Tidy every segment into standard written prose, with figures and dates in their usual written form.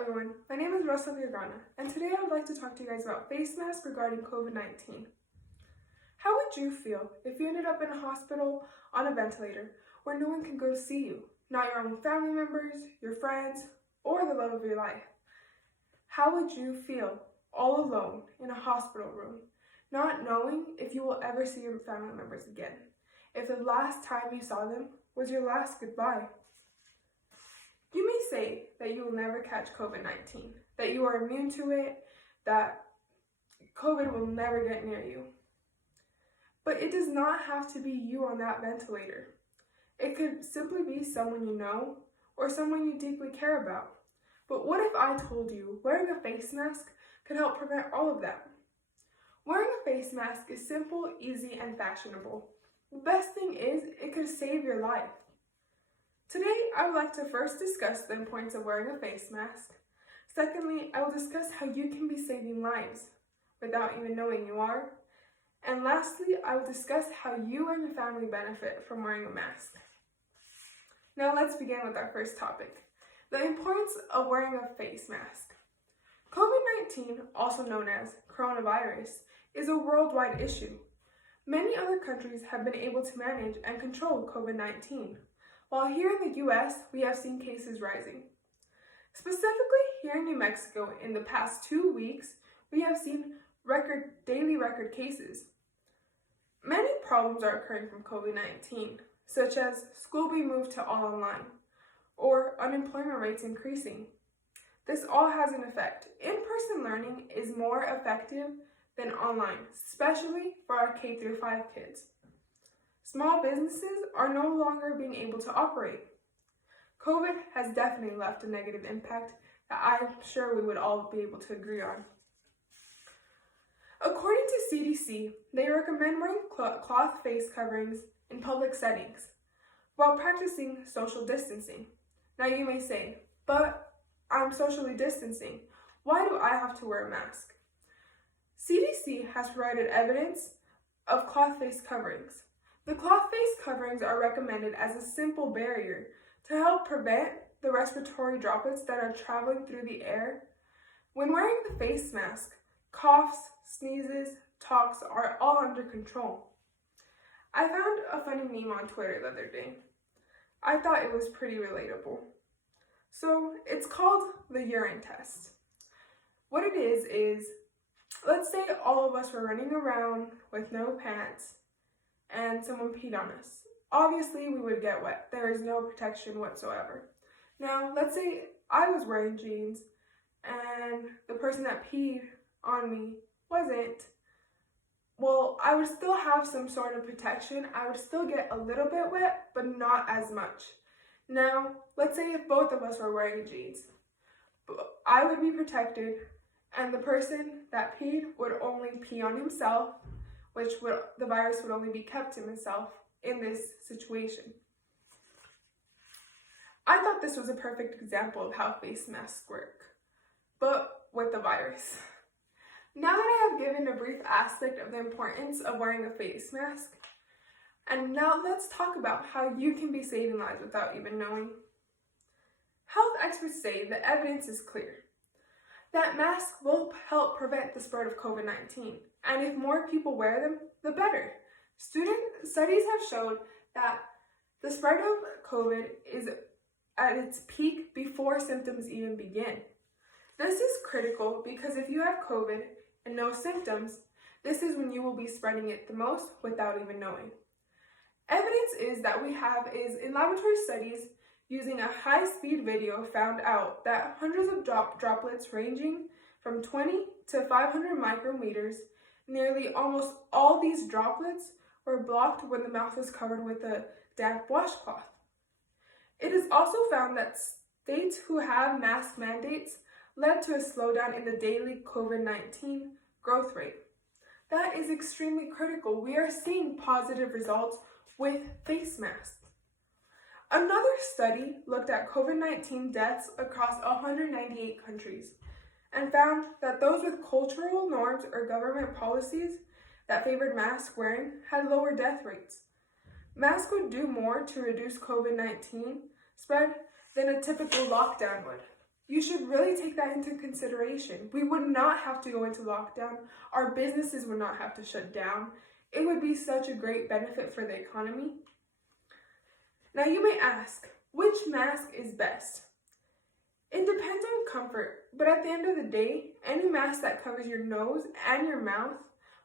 everyone, my name is Russell Virgana, and today I would like to talk to you guys about face masks regarding COVID-19. How would you feel if you ended up in a hospital on a ventilator where no one can go to see you, not your own family members, your friends, or the love of your life? How would you feel all alone in a hospital room, not knowing if you will ever see your family members again, if the last time you saw them was your last goodbye? You may say that you will never catch COVID-19, that you are immune to it, that COVID will never get near you. But it does not have to be you on that ventilator. It could simply be someone you know or someone you deeply care about. But what if I told you wearing a face mask could help prevent all of that? Wearing a face mask is simple, easy, and fashionable. The best thing is it could save your life. Today, I would like to first discuss the importance of wearing a face mask. Secondly, I will discuss how you can be saving lives without even knowing you are. And lastly, I will discuss how you and your family benefit from wearing a mask. Now let's begin with our first topic, the importance of wearing a face mask. COVID-19, also known as coronavirus, is a worldwide issue. Many other countries have been able to manage and control COVID-19. While here in the U.S., we have seen cases rising. Specifically here in New Mexico, in the past 2 weeks, we have seen daily record cases. Many problems are occurring from COVID-19, such as school being moved to all online, or unemployment rates increasing. This all has an effect. In-person learning is more effective than online, especially for our K-5 kids. Small businesses are no longer being able to operate. COVID has definitely left a negative impact that I'm sure we would all be able to agree on. According to CDC, they recommend wearing cloth face coverings in public settings while practicing social distancing. Now you may say, but I'm socially distancing. Why do I have to wear a mask? CDC has provided evidence of cloth face coverings. The cloth face coverings are recommended as a simple barrier to help prevent the respiratory droplets that are traveling through the air. When wearing the face mask, coughs, sneezes, talks are all under control. I found a funny meme on Twitter the other day. I thought it was pretty relatable. So it's called the urine test. What it is let's say all of us were running around with no pants and someone peed on us. Obviously, we would get wet. There is no protection whatsoever. Now, let's say I was wearing jeans and the person that peed on me wasn't. Well, I would still have some sort of protection. I would still get a little bit wet, but not as much. Now, let's say if both of us were wearing jeans, I would be protected and the person that peed would only pee on himself, the virus would only be kept to himself in this situation. I thought this was a perfect example of how face masks work, but with the virus. Now that I have given a brief aspect of the importance of wearing a face mask, and now let's talk about how you can be saving lives without even knowing. Health experts say the evidence is clear that masks will help prevent the spread of COVID-19, and if more people wear them, the better. Studies have showed that the spread of COVID is at its peak before symptoms even begin. This is critical because if you have COVID and no symptoms, this is when you will be spreading it the most without even knowing. Evidence is in laboratory studies using a high-speed video found out that hundreds of droplets ranging from 20 to 500 micrometers, nearly almost all these droplets were blocked when the mouth was covered with a damp washcloth. It is also found that states who have mask mandates led to a slowdown in the daily COVID-19 growth rate. That is extremely critical. We are seeing positive results with face masks. Another study looked at COVID-19 deaths across 198 countries and found that those with cultural norms or government policies that favored mask wearing had lower death rates. Masks would do more to reduce COVID-19 spread than a typical lockdown would. You should really take that into consideration. We would not have to go into lockdown. Our businesses would not have to shut down. It would be such a great benefit for the economy. Now you may ask, which mask is best? It depends on comfort, but at the end of the day, any mask that covers your nose and your mouth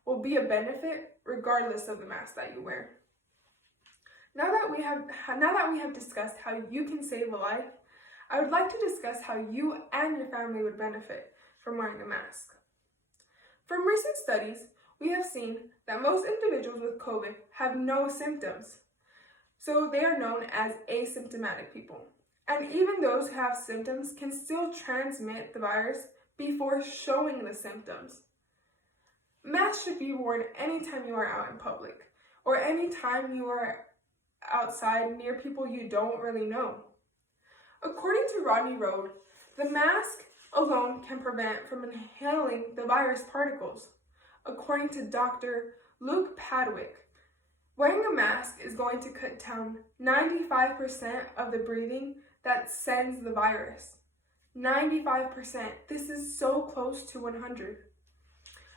will be a benefit regardless of the mask that you wear. Now that we have discussed how you can save a life, I would like to discuss how you and your family would benefit from wearing a mask. From recent studies, we have seen that most individuals with COVID have no symptoms, so they are known as asymptomatic people. And even those who have symptoms can still transmit the virus before showing the symptoms. Masks should be worn anytime you are out in public, or anytime you are outside near people you don't really know. According to Rodney Road, the mask alone can prevent from inhaling the virus particles. According to Dr. Luke Padwick, wearing a mask is going to cut down 95% of the breathing that sends the virus. 95%. This is so close to 100.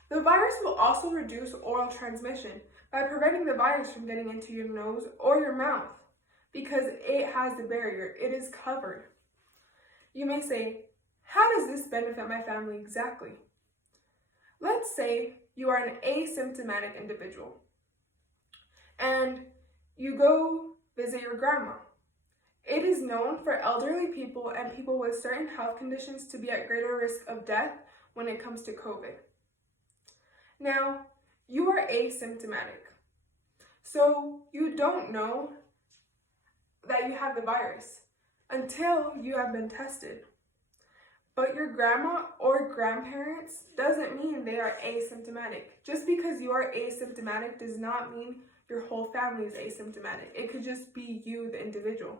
The virus will also reduce oral transmission by preventing the virus from getting into your nose or your mouth because it has the barrier. It is covered. You may say, how does this benefit my family exactly? Let's say you are an asymptomatic individual and you go visit your grandma. It is known for elderly people and people with certain health conditions to be at greater risk of death when it comes to COVID. Now, you are asymptomatic, so you don't know that you have the virus until you have been tested. But your grandma or grandparents doesn't mean they are asymptomatic. Just because you are asymptomatic does not mean your whole family is asymptomatic. It could just be you, the individual.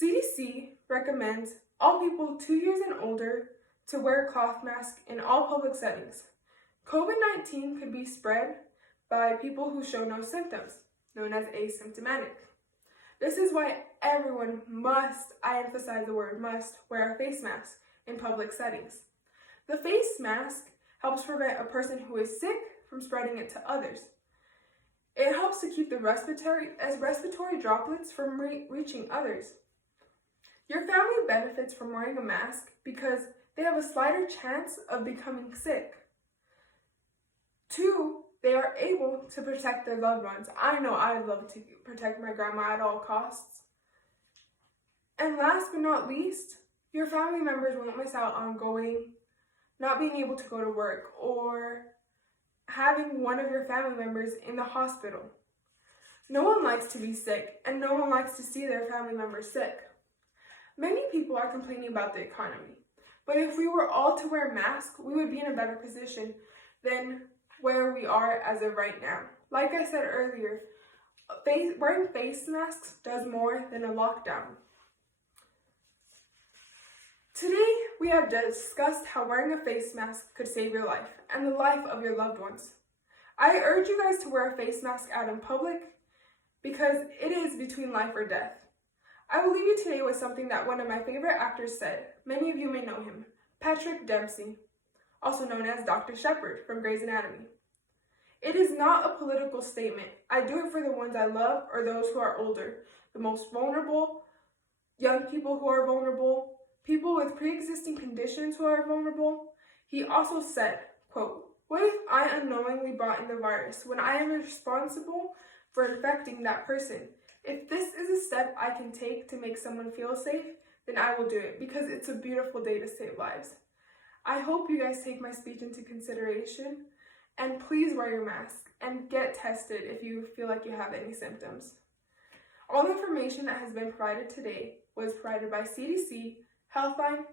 CDC recommends all people 2 years and older to wear a cloth mask in all public settings. COVID-19 could be spread by people who show no symptoms, known as asymptomatic. This is why everyone must, I emphasize the word must, wear a face mask in public settings. The face mask helps prevent a person who is sick from spreading it to others. It helps to keep the respiratory droplets from reaching others. Your family benefits from wearing a mask because they have a slighter chance of becoming sick. 2, they are able to protect their loved ones. I know I'd love to protect my grandma at all costs. And last but not least, your family members won't miss out on not being able to go to work, or having one of your family members in the hospital. No one likes to be sick, and no one likes to see their family members sick. Many people are complaining about the economy, but if we were all to wear masks, we would be in a better position than where we are as of right now. Like I said earlier, wearing face masks does more than a lockdown. Today, we have discussed how wearing a face mask could save your life and the life of your loved ones. I urge you guys to wear a face mask out in public because it is between life or death. I will leave you today with something that one of my favorite actors said. Many of you may know him, Patrick Dempsey, also known as Dr. Shepard from Grey's Anatomy. It is not a political statement. I do it for the ones I love or those who are older, the most vulnerable, young people who are vulnerable, people with pre-existing conditions who are vulnerable. He also said, quote, "What if I unknowingly brought in the virus when I am responsible for infecting that person? If this is a step I can take to make someone feel safe, then I will do it because it's a beautiful day to save lives." I hope you guys take my speech into consideration, and please wear your mask and get tested if you feel like you have any symptoms. All the information that has been provided today was provided by CDC, Healthline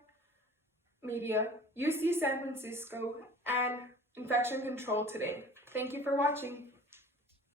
Media, UC San Francisco, and Infection Control Today. Thank you for watching.